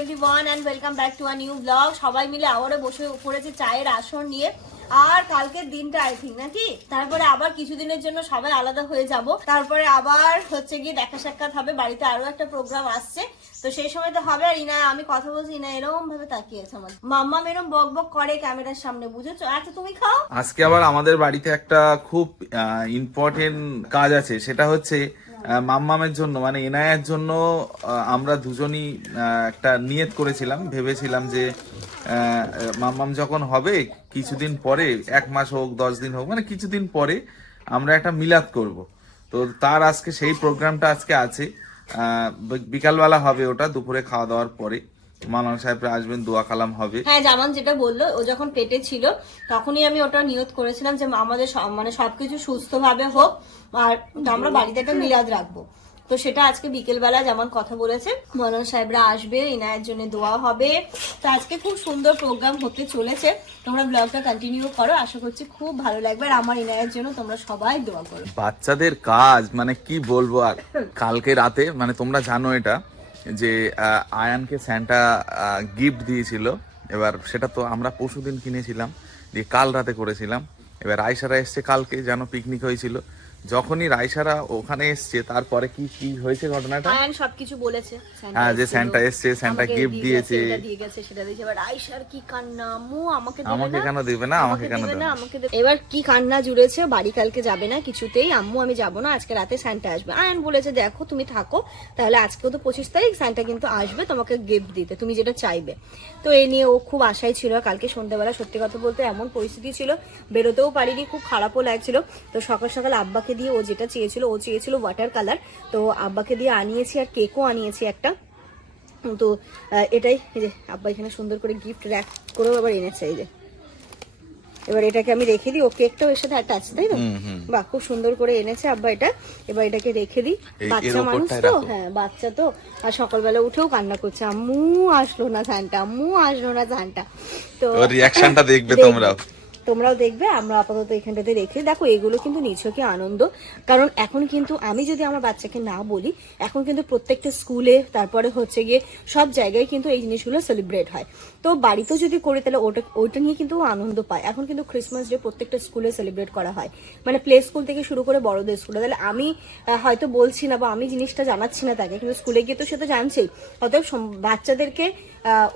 Everyone and welcome back to a new blog. সবাই মিলে আবারও বসে পড়েছে চায়ের আসর নিয়ে। আর কালকের দিনটা আই থিঙ্ক নাকি তারপরে আবার কিছুদিনের জন্য সবাই আলাদা হয়ে যাব। তারপরে আবার হচ্ছে গিয়ে দেখা সাক্ষাৎ হবে, বাড়িতে আরো একটা প্রোগ্রাম আসছে, তো সেই সময় তো হবে। আর ইনা আমি কথা বলছি, ইনা এরকম ভাবে তাকিয়েছে আমার। মাম্মা এরকম বক বক করে ক্যামেরার সামনে, বুঝেছো? আচ্ছা তুমি খাও। আজকে আবার আমাদের বাড়িতে একটা খুব ইম্পর্টেন্ট কাজ আছে, সেটা হচ্ছে মাম্মামের জন্য মানে এনায়ের জন্য আমরা দুজনই একটা নিয়ত করেছিলাম, ভেবেছিলাম যে মাম্মাম যখন হবে কিছুদিন পরে, 1 মাস হোক 10 দিন হোক, মানে কিছুদিন পরে আমরা একটা মিলাদ করব। তো তার আজকে সেই প্রোগ্রামটা আজকে আছে, বিকালবেলা হবে ওটা, দুপুরে খাওয়া দাওয়ার পরে মাওলানা সাহেবরা আসবেন, দোয়া কালাম হবে। হ্যাঁ, জামান যেটা বললো, ও যখন পেটে ছিল তখনই আমি ওটা নিয়ত করেছিলাম যে আমাদের মানে সবকিছু সুস্থভাবে হোক, আর আমরা বাড়িতে একটা মিলাদ রাখবো। তো সেটা আজকে বিকেল বেলা যেমন কথা বলেছে, মাওলানা সাহেবরা আসবে, ইনায়ের জন্য দোয়া হবে। তো আজকে খুব সুন্দর প্রোগ্রাম হতে চলেছে। তোমরা ব্লগটা কন্টিনিউ করো, আশা করছি খুব ভালো লাগবে। আর আমার ইনায়ের জন্য তোমরা সবাই দোয়া করো। বাচ্চাদের কাজ মানে কি বলবো। আর কালকে রাতে মানে তোমরা জানো এটা যে আয়ানকে স্যান্টা গিফট দিয়েছিল। এবার সেটা তো আমরা পরশুদিন কিনেছিলাম, দিয়ে কাল রাতে করেছিলাম। এবার রাইসারা এসছে কালকে, জানো পিকনিক হয়েছিল। যখনই রাইসারা ওখানে এসছে তারপরে কি কি হয়েছে ঘটনাটা, আয়ান সবকিছু বলেছে। হ্যাঁ যে স্যান্টা এসছে, স্যান্টা গিফট দিয়েছে, দিয়ে গেছে, সেটা দিয়েছে। এবার আয়শার কি কান্না, আম্মু আমাকে কেন দিবে না, আমাকে কেন দিবে না, আমাকে দেবে। এবার কি কান্না জুড়েছে, বাড়ি কালকে যাবে না কিছুতেই। আম্মু আমি যাব না, আজকে রাতে স্যান্টা আসবে। আয়ান বলেছে দেখো তুমি থাকো, তাহলে আজকেও তো 25 তারিখ, স্যান্টা কিন্তু আসবে তোমাকে গিফট দিতে, তুমি যেটা চাইবে। তো এই নিয়ে ও খুব আশায় ছিল। কালকে সন্ধ্যাবেলা সত্যি কথা বলতে এমন পরিস্থিতি ছিল, বেরোতেও পারিনি, খুব খারাপও লাগছিল। তো সকাল সকাল আব্বাকে দিয়ে, ও যেটা চেয়েছিল, ও চেয়েছিল ওয়াটার কালার, তো আব্বাকে দিয়ে আনিয়েছি, আর কেকও আনিয়েছি একটা। তো এটাই, এই যে আব্বা এখানে সুন্দর করে গিফট র্যাপ করেও আবার এনেছে। এই যে এবার এটাকে আমি রেখে দিই, ও কেকটাও এর সাথে একটা আছে তাই না? বাহ, খুব সুন্দর করে এনেছে আব্বা এটা। এবার এটাকে রেখে দিই, বাচ্চা মানুষ তো, হ্যাঁ বাচ্চা তো। আর সকালবেলা উঠেও কান্না করছে, আম্মু আসলো না সান্টা, আম্মু আসলো না সান্টা। তো রিঅ্যাকশনটা দেখবে তোমরাও দেখবে। আমরা আপাতত এখানটাতে রেখে, দেখো এগুলো কিন্তু নিছকই আনন্দ। কারণ এখন কিন্তু আমি যদি আমার বাচ্চাকে না বলি, এখন কিন্তু প্রত্যেকটা স্কুলে, তারপরে হচ্ছে গিয়ে সব জায়গায় কিন্তু এই জিনিসগুলো সেলিব্রেট হয়। তো বাড়িতেও যদি করি তাহলে ওইটা নিয়ে কিন্তু আনন্দ পায়। এখন কিন্তু ক্রিসমাস ডে প্রত্যেকটা স্কুলে সেলিব্রেট করা হয়, মানে প্লে স্কুল থেকে শুরু করে বড়দের স্কুলে। তাহলে আমি হয়তো বলছি না বা আমি জিনিসটা জানাচ্ছি না তাকে, কিন্তু স্কুলে গিয়ে তো সে তো জানছেই। অতএব বাচ্চাদেরকে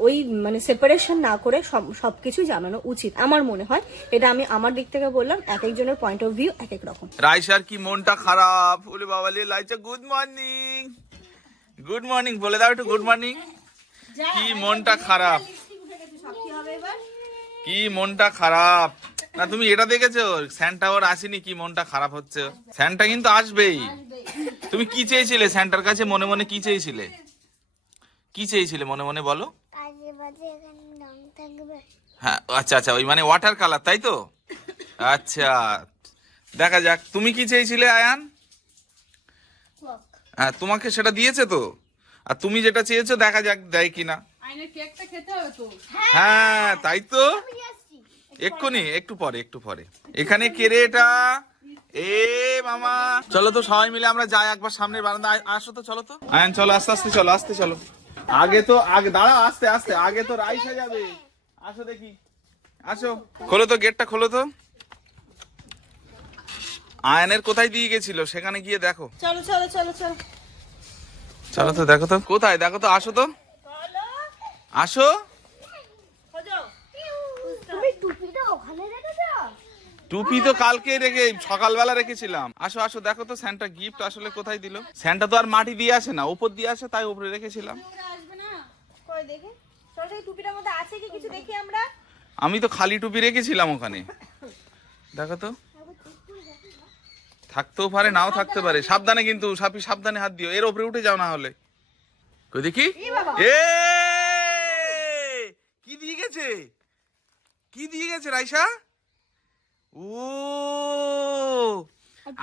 ওই মানে সেপারেশন না করে সবকিছু জানানো উচিত আমার মনে হয়। এটা আমি আমার দিক থেকে বললাম, এক একজনের পয়েন্ট অফ ভিউ এক এক রকম। রাইসার কি মনটা খারাপ, বলে বাবালি লাইচা গুড মর্নিং, গুড মর্নিং বলে দাও একটু, গুড মর্নিং। কি মনটা খারাপ, কি মনটা খারাপ না? তুমি এটা দেখেছো স্যান্টা ওর আসেনি, কি মনটা খারাপ হচ্ছে? স্যান্টা কিন্তু আসবেই। তুমি কি চেয়েছিলে স্যান্টার কাছে, মনে মনে কি চেয়েছিলে, কি চেয়েছিলে মনে মনে বলো? হ্যাঁ আচ্ছা আচ্ছা, ওই মানে ওয়াটার কালার, তাই তো? আচ্ছা দেখা যাক, তুমি কি চেয়েছিলে আয়ান? হ্যাঁ তোমাকে সেটা দিয়েছে তো, আর তুমি যেটা চেয়েছো দেখা যাক দেয় কিনা। হ্যাঁ তাই তো, এক্ষুনি, একটু পরে, একটু পরে। এখানে কে রে এটা? এ মামা, চলো তো সবাই মিলে আমরা যাই একবার সামনে বারান্দা। আসো তো, চলো তো আয়ান, চলো আস্তে আস্তে, চলো আস্তে চলো। আগে তো আগে দাঁড়াও, আস্তে আস্তে, আগে তো রাইসা যাবে। আসো দেখি, আসো, খোলো তো গেটটা, খোলো তো। আয়নের কোথায় দিয়ে গেছিল, সেখানে গিয়ে দেখো। চলো চলো চলো চলো চলো তো, দেখো তো কোথায়, দেখো তো, আসো তো, আসো। টুপি তো কালকে রেখে, সকালবেলা রেখেছিলাম। আসো আসো, দেখো তো স্যান্টা গিফট আসলে কোথায় দিল। স্যান্টা তো আর মাটি দিয়ে আসে না, উপর দিয়ে আসে, তাই উপরে রেখেছিলাম। আমি তো খালি টুপি রেখেছিলাম ওখানে, দেখো তো। থাকতেও পারে, নাও থাকতে পারে, সাবধানে কিন্তু, সাপি সাবধানে হাত দিও, এর উপরে উঠে যাও না হলে। কই দেখি, এ কি দিয়ে গেছে, কি দিয়ে গেছে রাইসা? ও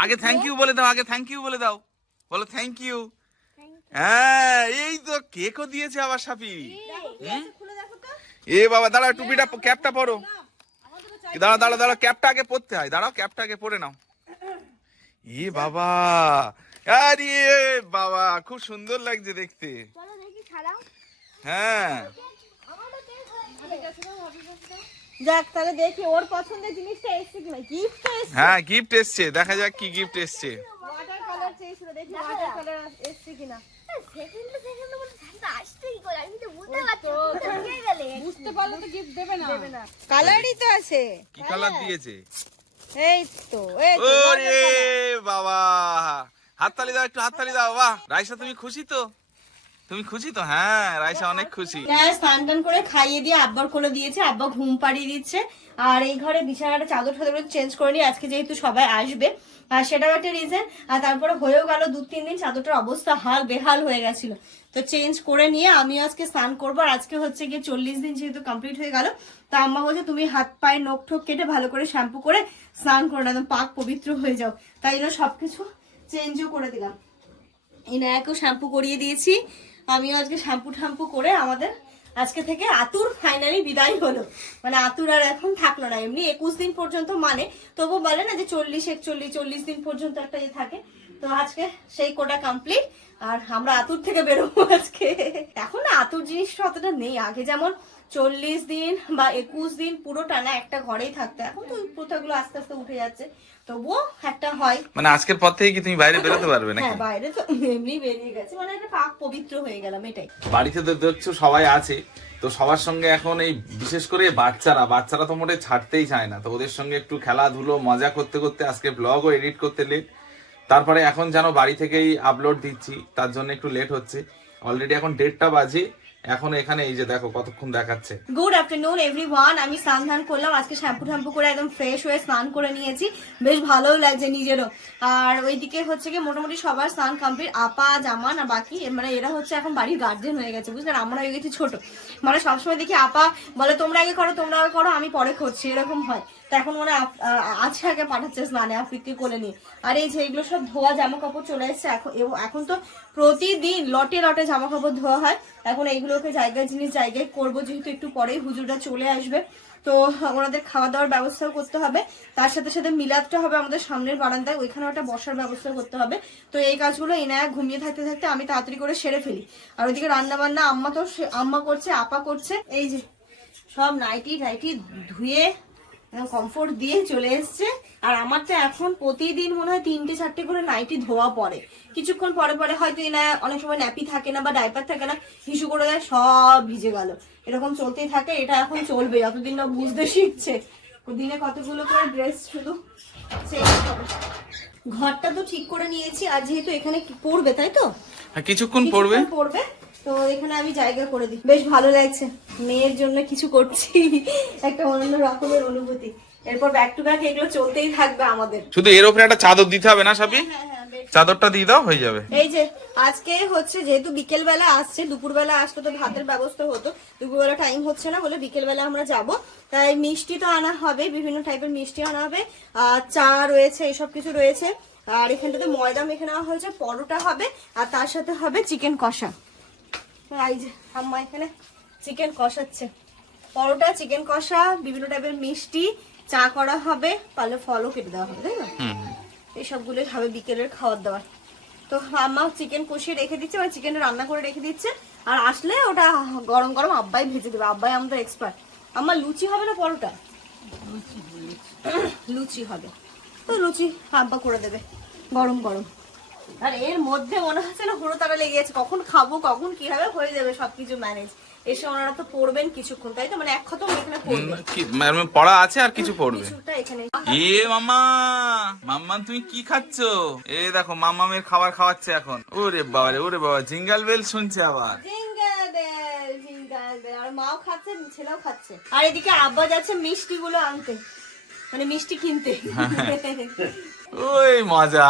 আগে থ্যাংক ইউ বলে দাও, আগে থ্যাংক ইউ বলে দাও, বলো থ্যাংক ইউ। হ্যাঁ এই তো কেকও দিয়েছে আবার সাপি। এ বাবা দাঁড়াও, টুপিটা ক্যাপটা পরো, দাঁড়াও দাঁড়াও দাঁড়াও, ক্যাপটা আগে পরতে হয়, দাঁড়াও ক্যাপটা আগে পরে নাও। এ বাবা, আরে বাবা খুব সুন্দর লাগছে দেখতে। হ্যাঁ যাক তাহলে দেখি ওর পছন্দের জিনিসটা এসছে কিনা। গিফট এসছে, হ্যাঁ গিফট এসছে, দেখা যাক কি গিফট এসছে। ওয়াটার কালার চেয়েছিল, দেখি ওয়াটার কালার এসছে কিনা। বুঝতে পারলে তো গিফট দেবে না, কালারই তো আছে। কি কালার দিয়েছে? এই তো এই তো ওরে বাবা, হাততালি দাও, একটু হাততালি দাও। বাহ রাইসা, তুমি খুশি তো? তুমি খুশি তো? হ্যাঁ রাইসা অনেক খুশি। স্নান টান করে খাইয়ে দিয়ে আব্বার করে দিয়েছে, আব্বা ঘুম পাড়িয়ে দিচ্ছে। আর এই ঘরে বিছানাটা চাদর টাদর চেঞ্জ করে নিই, আজকে যেহেতু সবাই আসবে আর সেটাও একটা রিজন। আর তারপরে হয়েও গেল 2-3 দিন চাদরটার অবস্থা হাল বেহাল হয়ে গেছিল, তো চেঞ্জ করে নিয়ে আমি আজকে স্নান করবো। আর আজকে হচ্ছে গিয়ে 40 দিন যেহেতু কমপ্লিট হয়ে গেল, তা আম্মা বলছে তুমি হাত পায়ে নখ ঠোক কেটে ভালো করে শ্যাম্পু করে স্নান করে একদম পাক পবিত্র হয়ে যাও। তাই জন্য সবকিছু চেঞ্জও করে দিলাম। ইনায়াকেও শ্যাম্পু করিয়ে দিয়েছি, আমিও আজকে শ্যাম্পু ঠাম্পু করে আমাদের আজকে থেকে আতুর ফাইনালি বিদায় হলো। মানে আতুর আর এখন থাকলো না। এমনি 21 দিন পর্যন্ত মানে, তবু বলে না যে 40 দিন পর্যন্ত একটা ইয়ে থাকে। তো আজকে সেই কোটা কমপ্লিট, আর আমরা আতুর থেকে বেরোবো আজকে। এখন না আতুর জিনিসটা অতটা নেই, আগে যেমন 40 দিন বা 21 দিন পুরো টানা একটা ঘরেই থাকতো, এখন তো ওই প্রথাগুলো আস্তে আস্তে উঠে যাচ্ছে, তবুও একটা হয়। মানে আজকের পর থেকে কি তুমি বাইরে বেরোতে পারবে নাকি? হ্যাঁ বাইরে তো এমনি বেরিয়ে গেছে, মানে একটা পাক পবিত্র হয়ে গেলাম এটাই। বাড়িতে তো দেখছো সবাই আছে, তো সবার সঙ্গে এখন এই বিশেষ করে বাচ্চারা তো মোটে ছাড়তেই চায় না, তো ওদের সঙ্গে একটু খেলাধুলো মজা করতে করতে আজকে ব্লগও এডিট করতে লেট। তারপরে এখন যেন বাড়ি থেকেই আপলোড দিচ্ছি, তার জন্য একটু লেট হচ্ছে। অলরেডি এখন 1:30 বাজে, এখন এখানে এই যে দেখো কতক্ষণ দেখাচ্ছে। গুড আফটারনুন এভরিওয়ান, আমি স্নান ধান করলাম আজকে, শ্যাম্পু ট্যাম্পু করে একদম ফ্রেশ হয়ে স্নান করে নিয়েছি, বেশ ভালোও লাগছে নিজেরও। আর ওইদিকে হচ্ছে কি মোটামুটি সবার স্নান কমপ্লিট, আপা জামান আর বাকি মানে এরা হচ্ছে এখন বাড়ির গার্জেন হয়ে গেছে, বুঝলেন? আমরা হয়ে গেছি ছোট, মানে সবসময় দেখি আপা বলে তোমরা আগে করো আমি পরে করছি, এরকম হয়। তো এখন মনে আছে আগে পাঠাচ্ছে স্নানে আফ্রিককে কোলে নিয়ে। আর এই যে এগুলো সব ধোয়া জামা কাপড় চলে এসছে, এখন তো প্রতিদিন লটে লটে জামা কাপড় ধোয়া হয়। এখন এইগুলোকে জায়গায় করবো, যেহেতু একটু পরেই হুজুররা চলে আসবে, তো ওনাদের খাওয়া দাওয়ার ব্যবস্থাও করতে হবে। তার সাথে সাথে মিলাদটা হবে আমাদের সামনের বারান্দায়, ওইখানে একটা বসার ব্যবস্থা করতে হবে। তো এই কাজগুলো ইনায়া ঘুমিয়ে থাকতে থাকতে আমি তাড়াতাড়ি করে সেরে ফেলি। আর ওইদিকে রান্না বান্না আম্মা করছে, আপা করছে। এই যে সব নাইটি ধুয়ে কমফোর্ট দিয়ে চলে এসছে। আর আমার তো এখন প্রতিদিন মনে হয় 3-4টে করে নাইটি ধোয়া পড়ে, কিছুক্ষণ পরে পরে হয়তো এনা অনেক সময় ন্যাপি থাকে না বা ডাইপার থাকে না, হিসু করে দেয়, সব ভিজে গেল। এরকম চলতেই থাকে, এটা এখন চলবে যতদিন না বুঝতে শিখছে। দিনে কতগুলো করে ড্রেস শুধু চেঞ্জ হবে। ঘরটা তো ঠিক করে নিয়েছি, আর যেহেতু এখানে পড়বে তাই তো কিছুক্ষণ পড়বে, তো এখানে আমি জায়গা করে দিই, বেশ ভালো লাগছে। মেয়ের জন্য কিছু করছি, একটা অন্য রকমের অনুভূতি। এরপর ব্যাক টু ব্যাক এগুলো চলতেই থাকবে আমাদের। শুধু এর উপরে একটা চাদর দিতে হবে না সাবি? চাদরটা দিয়ে দাও, হয়ে যাবে। এই যে আজকে হচ্ছে যেহেতু বিকেল বেলা আসছে, দুপুর বেলা আসলে তো ভাতের ব্যবস্থা হতো, দুপুরবেলা টাইম হচ্ছে না বলে বিকেল বেলা আমরা যাব। তাই মিষ্টি তো আনা হবে, বিভিন্ন টাইপের মিষ্টি আনা হবে, চা রয়েছে, এইসব কিছু রয়েছে। আর এখানটাতে ময়দা মেখে নেওয়া হয়েছে, পরোটা হবে, আর তার সাথে হবে চিকেন কষা। এই যে আম্মা এখানে চিকেন কষাচ্ছে, পরোটা, চিকেন কষা, বিভিন্ন টাইপের মিষ্টি, চা করা হবে, পারলে ফলও কেটে দেওয়া হবে, তাই না? এই সবগুলোই হবে বিকেলের খাওয়ার দাওয়ার। তো আম্মা চিকেন কষিয়ে রেখে দিচ্ছে, মানে চিকেন রান্না করে রেখে দিচ্ছে, আর আসলে ওটা গরম গরম আব্বাই ভেজে দেবে। আব্বাই আমাদের এক্সপার্ট। আম্মা লুচি হবে না পরোটা? লুচি হবে, তো লুচি আব্বা করে দেবে গরম গরম। আর এর মধ্যে মনে হচ্ছে না হুড়ো তারা লেগে গেছে, কখন খাবো কখন কি হবে, হয়ে যাবে সবকিছু ম্যানেজ। এসে ওনারা তো পড়বেন কিছুক্ষণ, তাই তো? মানে এক খতম এখানে পড়বে, পড়া আছে আর কিছু পড়বে কিছুটা এখানে। এ মাম্মা তুমি কি খাচ্ছো? এ দেখো মাম্মামের খাবার খাওয়াচ্ছে এখন। ওরে বাবা জিঙ্গল বেল শুনছে আবার। জিঙ্গল বেল, আর মাও খাচ্ছে, ছেলেও খাচ্ছে। আর এদিকে আব্বা যাচ্ছে মিষ্টি গুলো আনতে, মানে মিষ্টি কিনতে। ওই মজা।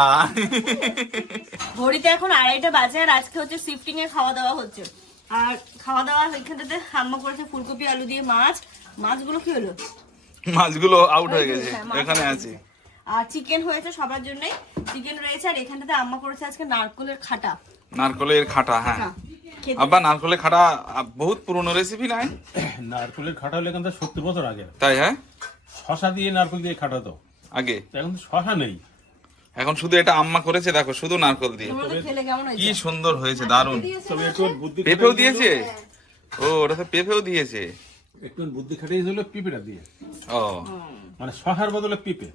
ঘড়িতে এখন 2:30 বাজে, আর আজকে হচ্ছে শিফটিং এ খাওয়া দাওয়া হচ্ছে। আর খাওয়া দাওয়া এখানটাতে আম্মা করেছে ফুলকপি আলু দিয়ে মাছগুলো কি হলো? মাছগুলো আউট হয়ে গেছে, এখানে আছে। আর চিকেন হয়েছে সবার জন্যই, চিকেন রয়েছে। আর এখানটাতে আম্মা করেছে আজকে নারকেলের খাটা। হ্যাঁ আব্বা, নারকেলের খাটা বহুত পুরনো রেসিপি নাই? নারকেলের খাটা হলে এখন 70 বছর আগে। তাই? হ্যাঁ, শশা দিয়ে নারকেল দিয়ে খাটাতো আগে, এখন তো শশা নেই, এখন শুধু এটা আম্মা করেছে, দেখো শুধু নারকেল দিয়ে। খেলে কেমন হয়েছে? কি সুন্দর হয়েছে, দারুণ। তবে একটু বুদ্ধি পেঁপেও দিয়েছে, ও ওটা তো পেঁপেও দিয়েছে। একটু বুদ্ধি খাটিয়েছিল পিঁপেটা দিয়ে, ও মানে শশার বদলে পিঁপে।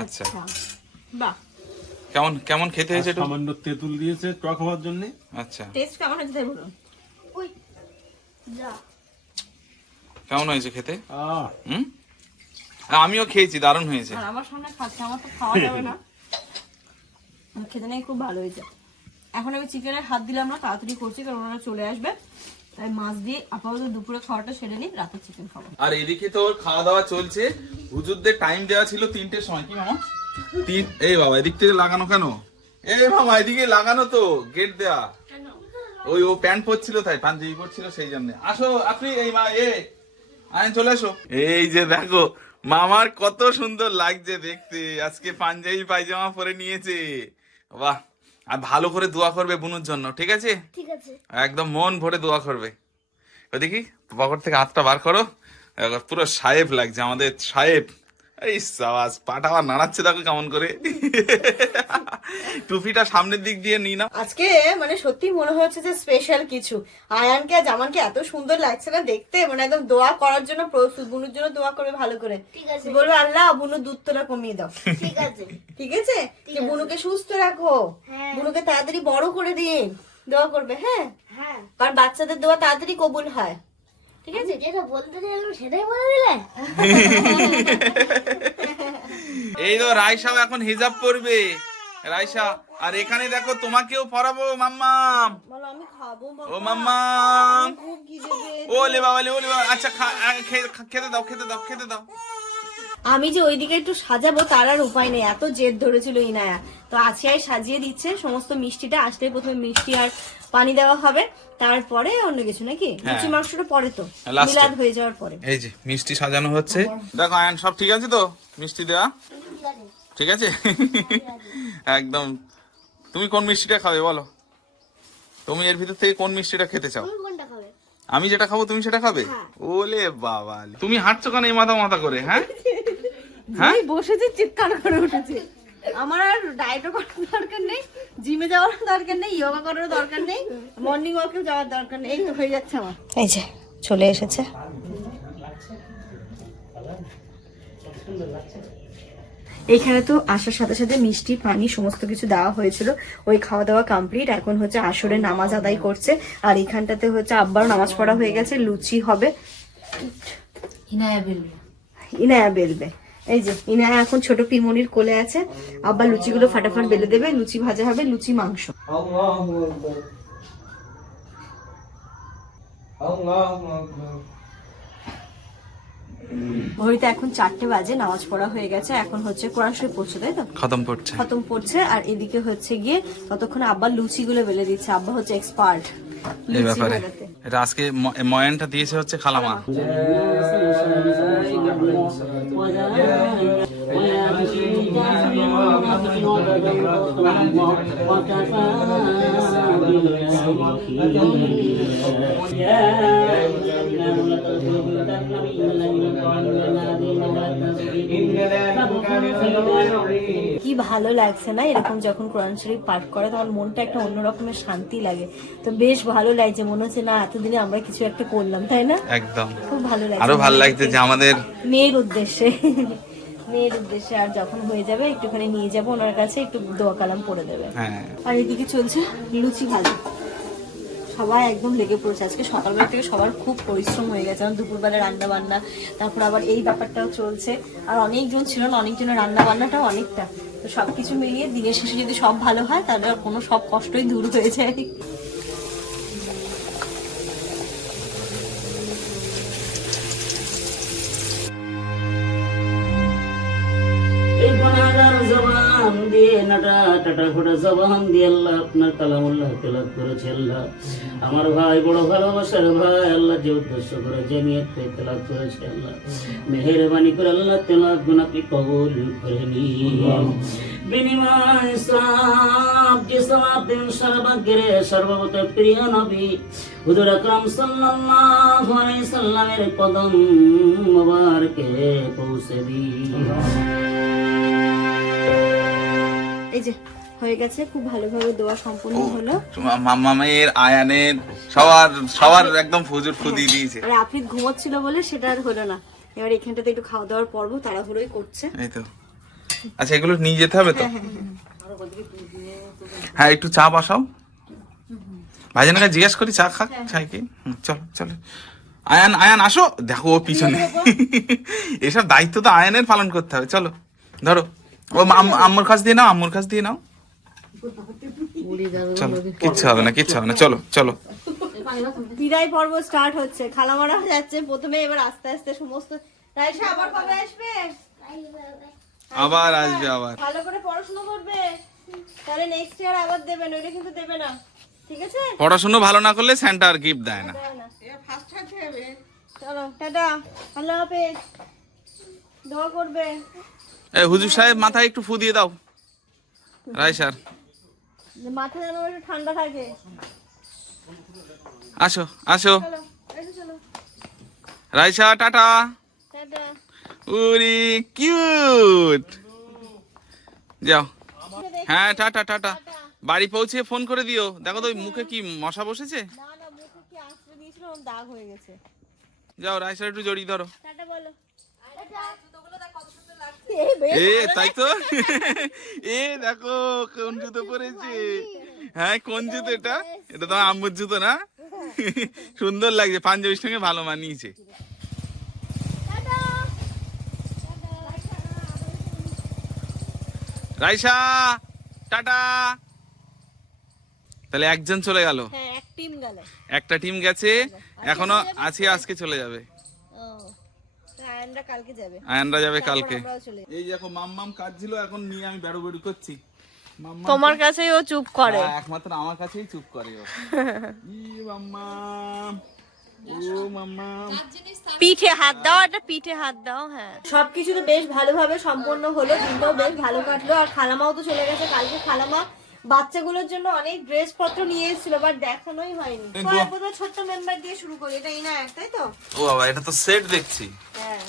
আচ্ছা, বাহ, কেমন কেমন খেতে হয়েছে একটু? সামান্য তেঁতুল দিয়েছে টক হওয়ার জন্য। আচ্ছা, টেস্ট কেমন হয়েছে তাই বলুন। ওই যা, কেমন হয়েছে খেতে? আহ হুম, আমিও খেয়েছি, দারুণ হয়েছে। আর আমার সামনে খাচ্ছে, আমার তো খাওয়া যাবে না। আমার খেতে নেই, খুব ভালো হয়েছে। এখন আমি চিকেনের হাত দিলাম না, তাড়াতাড়ি করছি কারণ ওরা চলে আসবে, তাই মাছ দিয়ে আপাতত দুপুরে খাওয়াটা সেরে নিই, রাতে চিকেন খাবো। আর এদিকে তো ওর খাওয়া দাওয়া চলছে। হুজুরদের টাইম দেওয়া ছিল 3টের সময়, কি মামা? এই বাবা এদিক থেকে লাগানো কেন? এই মামা এদিকে লাগানো তো, গেট দেয়া। ওই ও প্যান্ট পরছিল, তাই পাঞ্জাবি পরছিল, সেই জন্য। আসো আপনি, এই মা আয় চলে আসো। এই যে দেখো মামার কত সুন্দর লাগছে দেখতে, আজকে পাঞ্জাবি পায়জামা পরে নিয়েছে। বাহ, আর ভালো করে দোয়া করবে বুনুর জন্য, ঠিক আছে? ঠিক আছে। একদম মন ভরে দোয়া করবে। ওই দেখি পকেট থেকে হাতটা বার করো, পুরো সাহেব লাগছে আমাদের সাহেব। এই সাবাস, পাটা আবার নাড়াচ্ছে দেখো কেমন করে। টুপিটা সামনের দিক দিয়ে নিই না। আজকে মানে সত্যি মনে হচ্ছে যে স্পেশাল কিছু। আয়ানকে আর জামানকে এত সুন্দর লাগছে না দেখতে, মানে একদম দোয়া করার জন্য প্রস্তুত। বুনুর জন্য দোয়া করবে ভালো করে, ঠিক আছে। বলবে আল্লাহ বুনুর দুধটা কমিয়ে দাও। ঠিক আছে। ঠিক আছে, যে বুনুকে সুস্থ রাখো, হ্যাঁ। বুনুকে তাড়াতাড়ি বড় করে দিন, দোয়া করবে। হ্যাঁ, হ্যাঁ, কারণ বাচ্চাদের দোয়া তাড়াতাড়ি কবুল হয়। ঠিক আছে, যেটা বলতে চাইলাম সেটাই বলে দিলে। এই তো রাইসাও এখন হিজাব পরবে, রাইসা। আর এখানে দেখো তোমাকেও পরাবো মাম্মাম। বলো আমি খাবো ও মাম্মাম, খুব খিদে পেয়েছে। ওলে বাবা ওলে বাবা। আচ্ছা খেতে দাও, খেতে দাও, খেতে দাও। আমি যে ওইদিকে একটু সাজাবো তার আর উপায় নেই, এত জেদ ধরেছিল ইনায়া। তো আছিয়াই সাজিয়ে দিচ্ছে সমস্ত মিষ্টিটা। আসলে প্রথমে মিষ্টি আর পানি দেওয়া হবে, তারপরে অন্য কিছু, নাকি লুচি মাংসটা পরে, তো Last এ। মিলাদ হয়ে যাওয়ার পরে। এই যে মিষ্টি সাজানো হচ্ছে, দেখো আয়ন সব ঠিক আছে তো? মিষ্টি দেওয়া ঠিক আছে? একদম। তুমি কোন মিষ্টিটা খাবে বলো? তুমি এর ভিতর থেকে কোন মিষ্টিটা খেতে চাও? তুমি কোনটা খাবে? আমি যেটা খাবো তুমি সেটা খাবে? ওলে বাবা, তুমি হাঁটছো কেন এই মাথা মাথা করে? হ্যাঁ হ্যাঁ, বসেছি চিৎকার করে উঠেছে। আমার আর ডায়েটও করার দরকার নেই, জিমে যাওয়ার দরকার নেই, যোগা করার দরকার নেই, মর্নিং ওয়াকেও যাওয়ার দরকার নেই, এই তো হয়ে যাচ্ছে আমার। এই যে চলে এসেছে। এইখানে তো আসার সাথে সাথে মিষ্টি পানি সমস্ত কিছু দেওয়া হয়েছিল, ওই খাওয়া দাওয়া কমপ্লিট। এখন হচ্ছে আসরের নামাজ আদায় করছে, আর এখানটাতে হচ্ছে আব্বার নামাজ পড়া হয়ে গেছে, লুচি হবে, ইনায়া বেলবে। এই যে ইনায়া এখন ছোট পিমনির কোলে আছে, আব্বা লুচিগুলো ফাটাফাট বেলে দেবে, লুচি ভাজা হবে, লুচি মাংস। ঘড়িতে এখন 4টে বাজে, নামাজ পড়া হয়ে গেছে, এখন হচ্ছে কোরআন শরীফ পড়ছে, তাই তো? খতম পড়ছে, খতম পড়ছে। আর এদিকে হচ্ছে গিয়ে ততক্ষণ আব্বা লুচিগুলো বেলে দিচ্ছে, আব্বা হচ্ছে এক্সপার্ট এই ব্যাপারে। এটা আজকে ময়ানটা দিয়েছে হচ্ছে খালামা। কি ভালো লাগছে না এরকম যখন কোরআন শরীফ পাঠ করে, তখন মনটা একটা অন্য রকমের শান্তি লাগে। তো বেশ ভালো লাগছে, মনে হচ্ছে না এতদিনে আমরা কিছু একটা করলাম, তাই না? একদম, খুব ভালো লাগছে। আরো ভালো লাগছে যে আমাদের মেয়ের উদ্দেশ্যে মেয়ের উদ্দেশ্যে। আর যখন হয়ে যাবে একটুখানি নিয়ে যাবো ওনার কাছে, একটু দোয়া কালাম পড়ে দেবে। হ্যাঁ। আর এদিকে চলছে লুচি ভাজা, সবাই একদম লেগে পড়েছে। আজকে সকালবেলা থেকে সবার খুব পরিশ্রম হয়ে গেছে, কারণ দুপুরবেলা রান্না বান্না, তারপর আবার এই ব্যাপারটাও চলছে। আর অনেকজন ছিল না, অনেকজনের রান্না বান্নাটাও অনেকটা। তো সবকিছু মিলিয়ে দিনের শেষে যদি সব ভালো হয় তাহলে আর কোনো সব কষ্টই দূর হয়ে যায়। এই গুনাহগার জবান দিয়ে নাটা টাটা ফোটা জবান দিয়ে আল্লাহ আপনার কালামুল্লাহ তেলাওয়াত করেছে। আল্লাহ আমার ভাই বড় ভালোবাসার ভাই, আল্লাহ যে উদ্দেশ্য করে যে নিয়ত করে তেলাওয়াত করেছে, আল্লাহ মেহেরবানি করে আল্লাহ তেলাওয়াত গুনাহ আপনি কবুল করে নিন। বিনিময় সওয়াব যে সওয়াব দেন সর্বজ্ঞের সর্বগত প্রিয় নবী হুজুর আকরাম সাল্লাল্লাহু আলাইহি সাল্লামের কদম মোবারকে পৌঁছে দিন। এই যে হয়ে গেছে, খুব ভালোভাবে দোয়া সম্পূর্ণ হলো। মাম্মামের, আয়ানের, সবার একদম ফুজুর ফুদিয়ে দিয়েছে। আর আফ্রিদ ঘুমোচ্ছিল বলে সেটা আর হলো না। এবার এখানটাতে একটু খাওয়া দাওয়ার পর্ব তাড়াহুড়োই করছে। এই তো। আচ্ছা, এগুলো নিয়ে যেতে হবে তো? হ্যাঁ, একটু চা বসাও। ভাইজানকে জিজ্ঞেস করি চা খাক, চাই কি? চলো চলো। আয়ান আসো, দেখো ও পিছনে। এসব দায়িত্ব তো আয়ানের পালন করতে হবে। চলো ধরো, ও আম্মুর কাছ দিয়ে নাও, আম্মুর কাছ দিয়ে নাও। চলো, কিচ্ছু হবে না, কিচ্ছু হবে না। চলো চলো। বিদায় পর্ব স্টার্ট হচ্ছে। খালামারা যাচ্ছে প্রথমে, এবার আস্তে আস্তে সমস্ত। রাইসা আবার কবে আসবে? আবার আসবে, আবার ভালো করে পড়াশোনা করবে, তাহলে নেক্সট ইয়ার আবার দেবে, নইলে কিন্তু দেবে না, ঠিক আছে? পড়াশোনা ভালো না করলে সেন্টার আর গিফট দেয় না। চলো টাটা, আল্লাহ হাফেজ, দোয়া করবে। এই হুজুর সাহেব, মাথায় একটু ফু দিয়ে দাও রাইসার। মাথা যেন একটু ঠান্ডা থাকে। আসো আসো চলো এসো, চলো রাইসা, টাটা। টাটা। উরি কিউট, যাও। হ্যাঁ, টাটা টাটা। বাড়ি পৌঁছে ফোন করে দিও। দেখো তো ওই মুখে কি মশা বসেছে। না না, মুখে কি আঁচড়ে দিয়েছিল, ওর দাগ হয়ে গেছে। যাও, রাইসা একটু জড়িয়ে ধরো। টাটা বলো। এ তাই তো। এ দেখো কোন জুতো পরেছে। হ্যাঁ, কোন জুতো এটা? এটা তো আম্মুর জুতো না? সুন্দর লাগছে, পাঞ্জাবির সঙ্গে ভালো মানিয়েছে। রাইসা টাটা। তাহলে একজন চলে গেল, হ্যাঁ, এক টিম গেল, একটা টিম গেছে। এখনো আছে, আজকে চলে যাবে। ও আয়নরা কালকে যাবে, আয়ানরা যাবে কালকে। আমরাও চলে যাবো। এই দেখো মাম্মাম কাজ ছিল, এখন নিয়ে আমি বেড়ু বেড়ু করছি। মাম্মাম তোমার কাছেই ও চুপ করে। একমাত্র আমার কাছেই চুপ করে ও। ই মাম্মাম, ও মাম্মাম। পিঠে হাত দাও, একটা পিঠে হাত দাও। হ্যাঁ, সবকিছু তো বেশ ভালোভাবে সম্পন্ন হলো, দিনটাও বেশ ভালো কাটলো। আর খালামাও তো চলে গেছে কালকে। খালামা বাচ্চাগুলোর জন্য অনেক ড্রেস পত্র নিয়ে এসেছিল, বাট দেখানোই হয়নি। প্রথমে ছোট্ট মেম্বার দিয়ে শুরু করি, এটা ইনায়াক, তাই তো? ও বাবা, এটা তো সেট দেখছি। হ্যাঁ,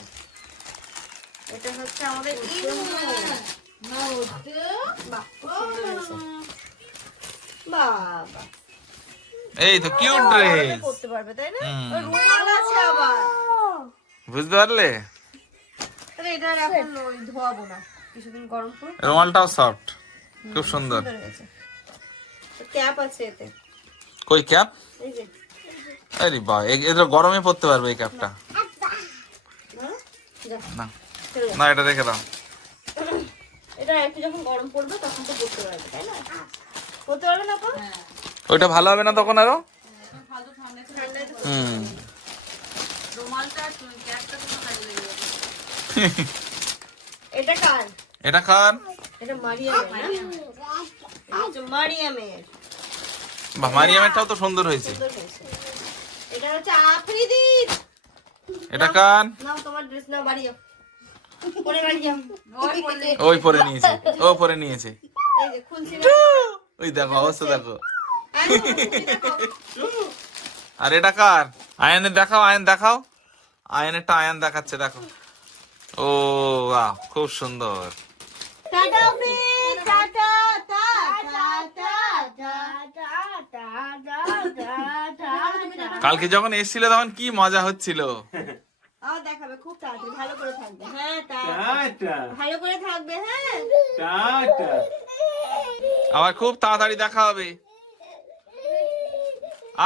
এটা হচ্ছে আমাদের বাবা, এই তো কিউট ড্রেস, করতে পারবে তাই না? ওর রুমাল আছে আবার, বুঝতে পারলে? তাহলে এটা আর এখন ওই ধোয়াবো না, কিছুদিন গরম করুন। রুমালটাও সফট, খুব সুন্দর। ক্যাপ আছে এতে, কই ক্যাপ? এই যে। আরে বাহ, এটা গরমে পড়তে পারবে এই ক্যাপটা। যা, না চলে যা। না, এটা রেখে দাও। এটা একটু যখন গরম পড়বে তখন তো পড়তে পারবে, তাই না? পড়তে পারবে না এখন? ওইটা ভালো হবে না তখন আরো। হুম। এটা কার? এটা কার? এটা মারিয়ামের না? এটা হচ্ছে মারিয়ামের। বাহ, মারিয়ামেরটাও তো সুন্দর হয়েছে। সুন্দর হয়েছে। এটা হচ্ছে আফ্রিদির। এটা কার? নাও তোমার ড্রেস নাও, বাড়ি যাও, পরে বাড়ি যাও। ওই পরে নিয়েছে, ও পরে নিয়েছে। এই যে খুলছি না। ওই দেখো অবস্থা দেখো। আরে, দেখো। আর এটা কার? আয়নের দেখাও, আয়ন দেখাও। আয়নেরটা আয়ন দেখাচ্ছে, দেখো। ও বাহ, খুব সুন্দর। Tata Afrid, tata, tata, tata, tata. কালকে যখন এসেছিল তখন কি মজা হচ্ছিল। আবার দেখাবে খুব তাড়াতাড়ি, ভালো করে থাকবে। হ্যাঁ, টাটা ভালো করে থাকবে। হ্যাঁ, টাটা। আবার খুব তাড়াতাড়ি দেখা হবে।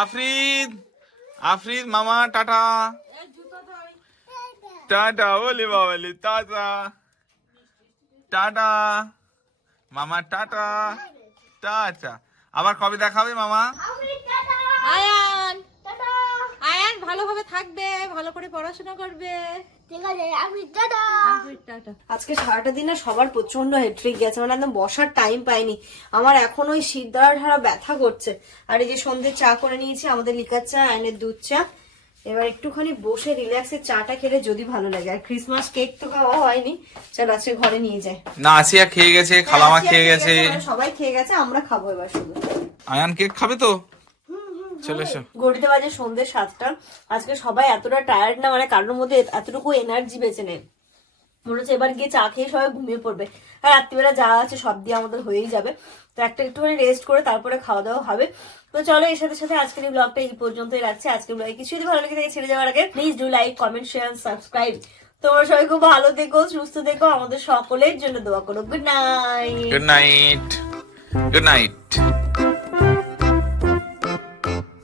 আফ্রিদ, আফ্রিদ মামা টাটা। টাটা বলি বাবালি, টাটা টাটা মামা, টাটা টাটা। আবার কবে দেখাবে মামা? আয়ান, আয়ান ভালোভাবে থাকবে, ভালো করে পড়াশোনা করবে। ঠিক আছে, আমি টাটা। আজকে সারাটা দিনে সবার প্রচন্ড হেডট্রিক গেছে, মানে একদম বসার টাইম পাইনি। আমার এখন ওই শীত দ্বারা ব্যথা করছে। আর এই যে সন্ধ্যে চা করে নিয়েছি, আমাদের লিকার চা, আয়নের দুধ চা। এবার একটুখানি বসে রিল্যাক্সে চাটা খেলে যদি ভালো লাগে। আর ক্রিসমাস কেক তো খাওয়া হয়নি, চল আজকে ঘরে নিয়ে যাই। না, আসিয়া খেয়ে গেছে, খালামা খেয়ে গেছে, সবাই খেয়ে গেছে, আমরা খাবো এবার শুধু। আয়ান কেক খাবে তো? চলে এসো। ঘড়িতে বাজে সন্ধ্যে 7টা। আজকে সবাই এতটা টায়ার্ড না, মানে কারোর মধ্যে এতটুকু এনার্জি বেঁচে নেই। মনে হচ্ছে এবার গিয়ে চা খেয়ে সবাই ঘুমিয়ে পড়বে, আর রাত্রিবেলা যা আছে সব দিয়ে আমাদের হয়েই যাবে। তো একটুখানি রেস্ট করে তারপরে খাওয়া দাওয়া হবে। তো চলো এর সাথে সাথে আজকের এই ব্লগটা এই পর্যন্তই রাখছি। আজকের ব্লগে কিছু যদি ভালো লেগে থাকে ছেড়ে যাওয়ার আগে please do like, comment, share, subscribe. তোমরা সবাই খুব ভালো থেকো, সুস্থ থেকো, আমাদের সকলের জন্য দোয়া করো। Good night. Good night. Good night.